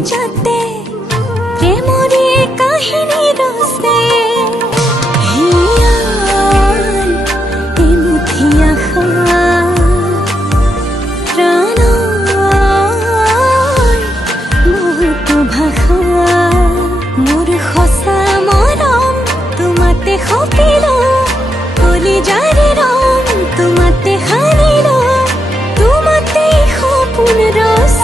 যাতে প্ৰেমৰে কাহিনী ৰসে হিয়াল এমুঠি আশা প্ৰাণ বহুতো ভাষা মোৰ সঁচা মৰম তোমাতে সপিলো কলি জাৰি ৰম তোমাতে হাৰিলো তোমাতে সপোন ৰস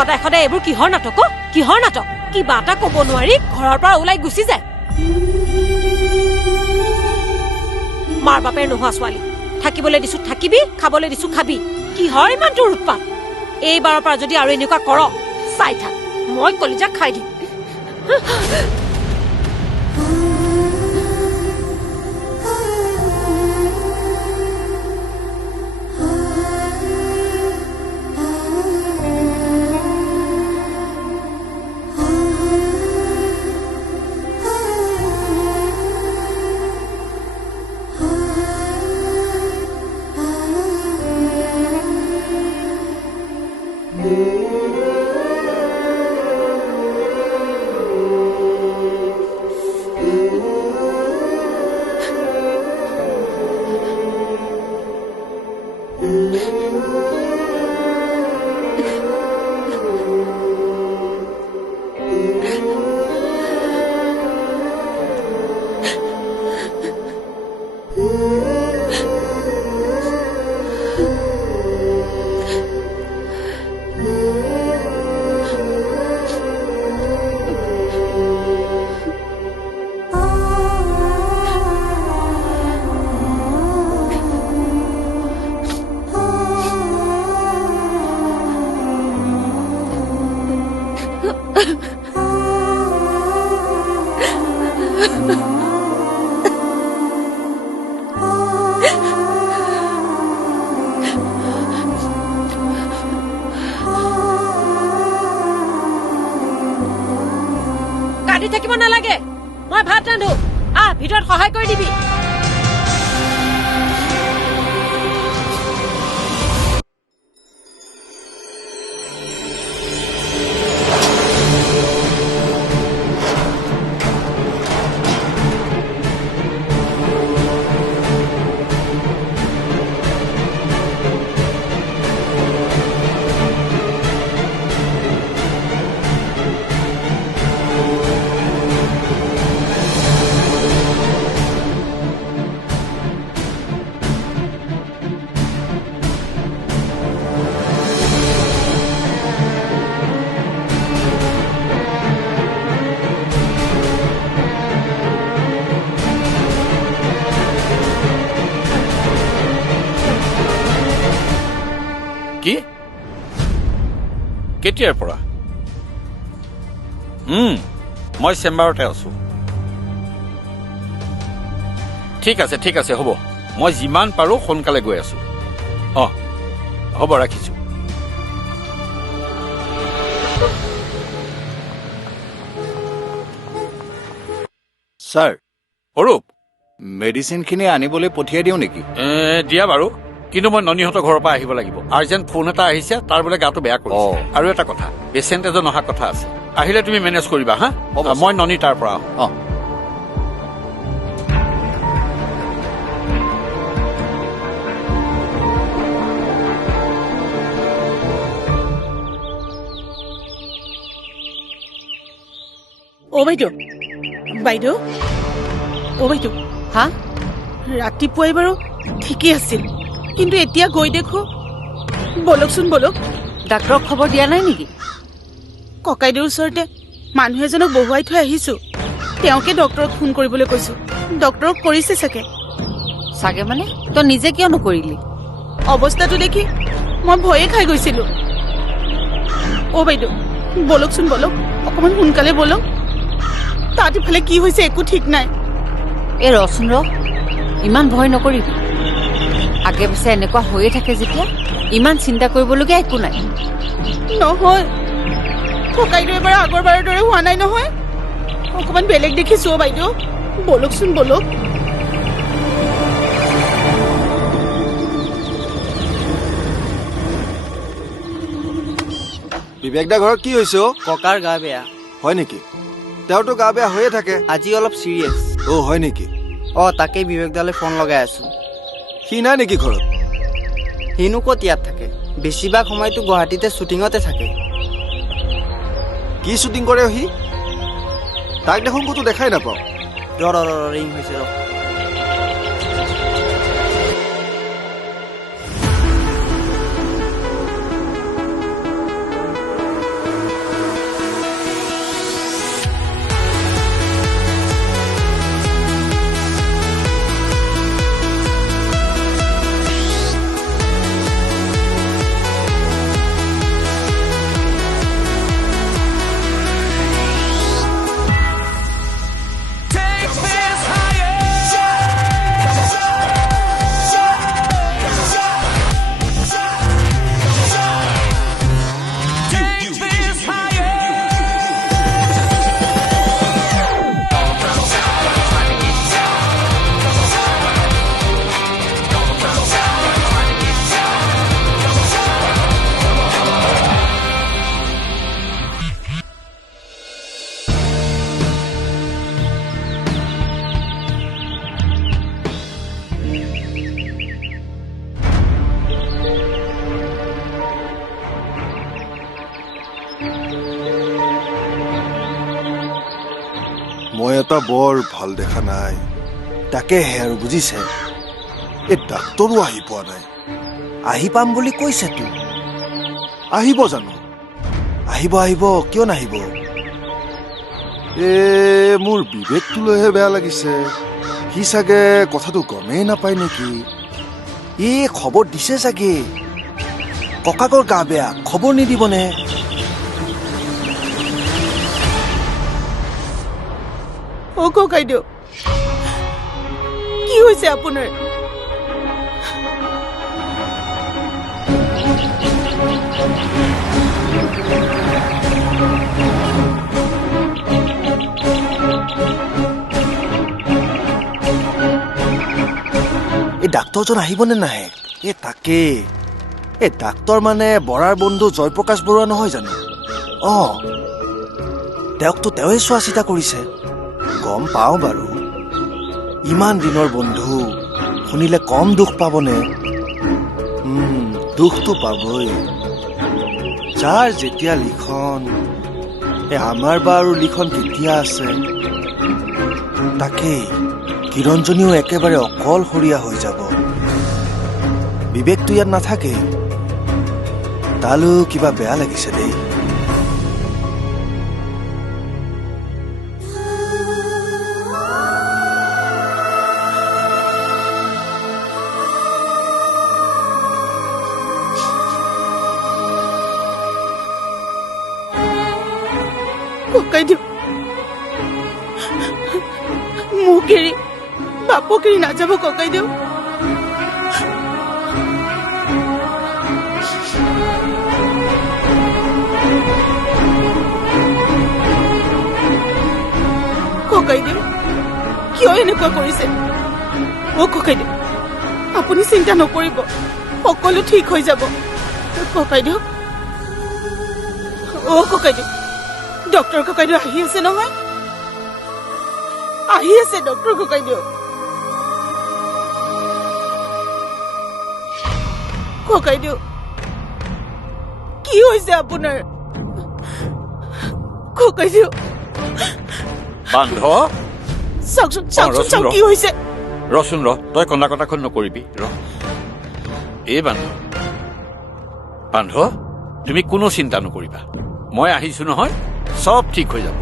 সদায় সদায় এইবোৰ কিহৰ নাটক কিহৰ নাটক কিবা এটা ক'ব নোৱাৰি ঘৰৰ পৰা ওলাই গুচি যায় মাৰ বাপেৰ নোহোৱা ছোৱালী থাকিবলৈ দিছো থাকিবি খাবলৈ দিছো খাবি কিহৰ ইমান তোৰ উৎপাত এইবাৰৰ পৰা যদি আৰু এনেকুৱা কৰ চাই থাক মই কলিজা খাই দিম কাটি থাকিব নালাগে মই ভাত ৰান্ধো ভিতৰত সহায় কৰি দিবি কি কেতিয়াৰ পৰা মই চেম্বাৰতে আছো ঠিক আছে হ'ব মই যিমান পাৰো সোনকালে গৈ আছো হ'ব ৰাখিছো ছাৰ অৰূপ মেডিচিনখিনি আনিবলৈ পঠিয়াই দিওঁ নেকি দিয়া বাৰু কিন্তু মই ননীহঁতৰ ঘৰৰ পৰা আহিব লাগিব আৰ্জেণ্ট ফোন এটা আহিছে তাৰ বোলে গাটো বেয়া কৰিছে আৰু এটা কথা পেচেণ্ট এজন অহা কথা আছে আহিলে তুমি মেনেজ কৰিবা হা মই ননী তাৰ পৰা আহোঁ বাইদেউ বাইদেউ বাইদেউ হা ৰাতিপুৱাই বাৰু ঠিকেই আছিল কিন্তু এতিয়া গৈ দেখো বলকচোন বলক ডাক্তৰক খবৰ দিয়া নাই নেকি ককাইদেউৰ ওচৰতে মানুহ এজনক বহুৱাই থৈ আহিছো তেওঁকে ডক্তৰক ফোন কৰিবলৈ কৈছো ডক্তৰক কৰিছে চাগে মানে তই নিজে কিয় নকৰিলি অৱস্থাটো দেখি মই ভয়ে খাই গৈছিলো বাইদেউ বলকচোন বলক অকমান সোনকালে বলক তাত ইফালে কি হৈছে একো ঠিক নাই এই ৰচোন ইমান ভয় নকৰিবি আগে পিছে এনেকুৱা হৈয়ে থাকে যেতিয়া ইমান চিন্তা কৰিবলগীয়া একো নাই নহয় ককাইদেউ এবাৰ আগৰ বাৰৰ দৰে হোৱা নাই নহয় অকমান বেলেগ দেখিছো বাইদেউ বলকচোন বলক বিবেক দা ঘৰত কি হৈছে ককাৰ গা বেয়া হয় নেকি তেওঁতো গা বেয়া হৈয়ে থাকে আজি অলপ চিৰিয়াছ হয় নেকি তাকেই বিবেক দালৈ ফোন লগাই আছো সি নাই নেকি ঘৰত সিনো ক'ত ইয়াত থাকে বেছিভাগ সময়তো গুৱাহাটীতে শ্বুটিঙতে থাকে কি শ্বুটিং কৰে সি তাক দেখোন ক'তো দেখাই নাপাওঁ ৰিং হৈছে মই এটা বৰ ভাল দেখা নাই তাকেহে আৰু বুজিছে এই ডাক্তৰো আহি পোৱা নাই আহি পাম বুলি কৈছে তো আহিব জানো আহিব কিয় নাহিব মোৰ বিবেকটো লৈহে বেয়া লাগিছে সি চাগে কথাটো গমেই নাপায় নেকি খবৰ দিছে চাগে ককাকৰ গা বেয়া খবৰ নিদিবনে ককাইদেউ কি হৈছে আপোনাৰ এই ডাক্তৰজন আহিবনে নাহে তাকে ডাক্তৰ মানে বৰাৰ বন্ধু জয়প্ৰকাশ বৰুৱা নহয় জানো তেওঁকতো তেওঁৱে চোৱা চিতা কৰিছে গম পাওঁ বাৰু ইমান দিনৰ বন্ধু শুনিলে কম দুখ পাবনে দুখটো পাবই যাৰ যেতিয়া লিখন আমাৰ বাৰু লিখন কেতিয়া আছে তাকেই কিৰণজনীও একেবাৰে অকলশৰীয়া হৈ যাব বিবেকটো ইয়াত নাথাকে তালৈ কিবা বেয়া লাগিছে দেই ককাইদেউ মোক এৰি বাপক এৰি নাযাব ককাইদেউ ককাইদেউ কিয় এনেকুৱা কৰিছে অ ককাইদেউ আপুনি চিন্তা নকৰিব সকলো ঠিক হৈ যাব ককাইদেউ অ ককাইদেউ ডক্টৰ ককাইদেউ আহি আছে নহয় আহি আছে ডক্টৰ ককাইদেউ ককাইদেউ কি হৈছে আপোনাৰ ককাইদেউ বান্ধ চাওকচোন ৰচোন, চাওক ৰ। কি হৈছে ৰচোন ৰ তই কন্দা কটাখন নকৰিবি ৰ এই বান্ধ বান্ধ তুমি কোনো চিন্তা নকৰিবা মই আহিছো নহয় চব ঠিক হৈ যাব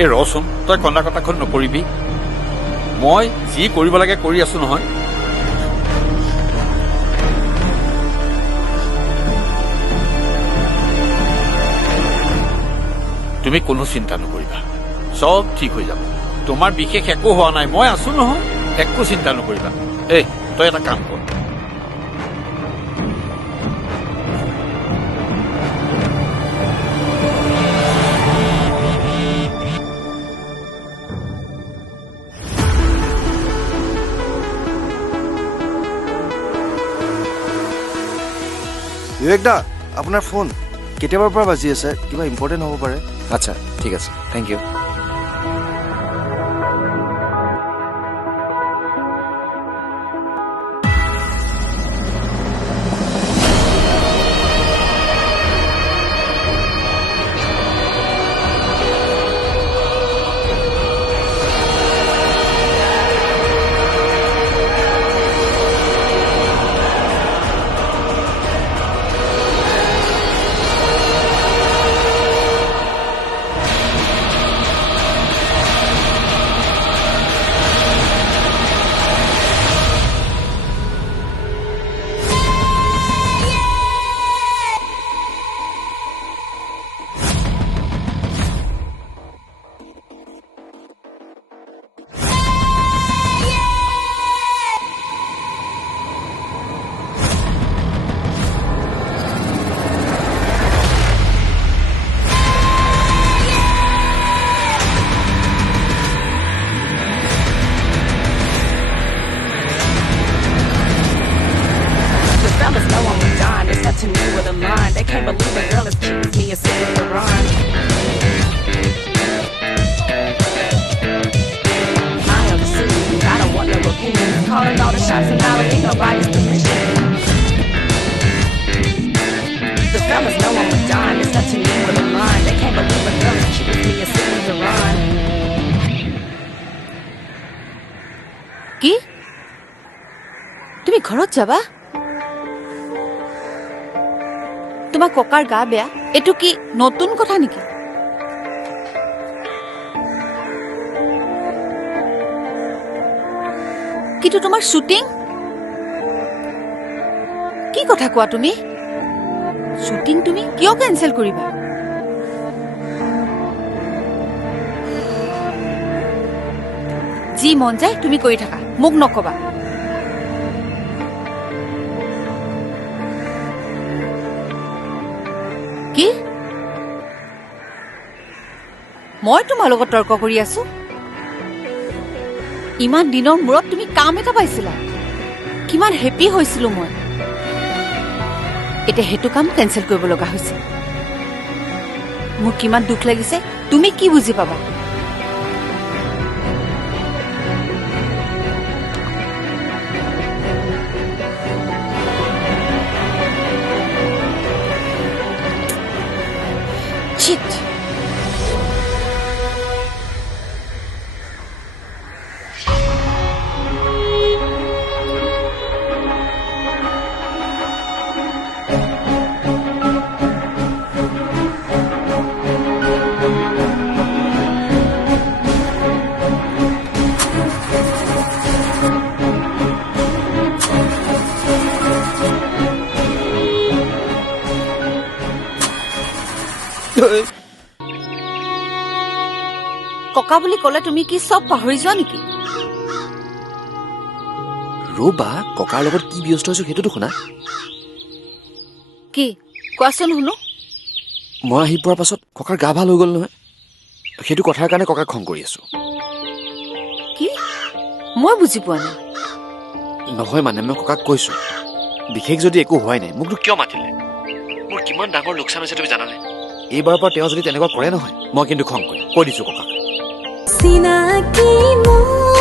এই ৰচোন তই কন্দা কটাখন নকৰিবি মই যি কৰিব লাগে কৰি আছো নহয় তুমি কোনো চিন্তা নকৰিবা চব ঠিক হৈ যাব তোমাৰ বিশেষ একো হোৱা নাই মই আছো নহয় একো চিন্তা নকৰিবা এই তই এটা কাম কৰ বিবেক দা আপোনাৰ ফোন কেতিয়াবাৰ পৰা বাজি আছে কিবা ইম্পৰ্টেণ্ট হ'ব পাৰে আচ্ছা ঠিক আছে thank you To me with a line, they can't believe a girl as cute as me is sitting in the run. I am the city, I don't want no opinions. Calling all the shots and I don't need nobody's permission. The fellas know I'm a dime, it's up to me with a line. They can't believe a girl as cute as me is sitting in the run. কি তুমি ঘৰত যাবা তোমাৰ ককাৰ গা বেয়া এটো কি নতুন কথা নেকি কিন্তু তোমাৰ শুটিং কি কথা কোৱা তুমি শুটিং তুমি কিয় কেনসেল কৰিবা যি মন যায় তুমি কৰি থাকা মোক নকবা কি মই তোমাৰ লগত তৰ্ক কৰি আছো? ইমান দিনৰ মূৰত তুমি কাম এটা পাইছিলা, কিমান হেপী হৈছিলো মই। এতিয়া সেইটো কাম কেঞ্চেল কৰিব লগা হৈছে। মোৰ কিমান দুখ লাগিছে তুমি কি বুজি পাবা? Shit. ককা বুলি ক'লে তুমি কি চব পাহৰি যোৱা নেকি? ৰবা, ককাৰ লগত কি ব্যস্ত হৈছো সেইটোতো শুনা। কি কোৱাচোন শুনো। মই আহি পোৱাৰ পাছত ককাৰ গা ভাল হৈ গ'ল নহয়। সেইটো কথাৰ কাৰণে ককাক খং কৰি আছো। কি? মই বুজি পোৱা নাই। নহয় মানে মই ককাক কৈছো, বিশেষ যদি একো হোৱাই নাই মোকতো কিয় মাতিলে? মোৰ কিমান ডাঙৰ লোকচান হৈছে তুমি জানানে? এইবাৰৰ পৰা তেওঁ যদি তেনেকুৱা কৰে নহয়, মই কিন্তু খং কৰিম, কৈ দিছো ককাক। চিনাকি মোৰ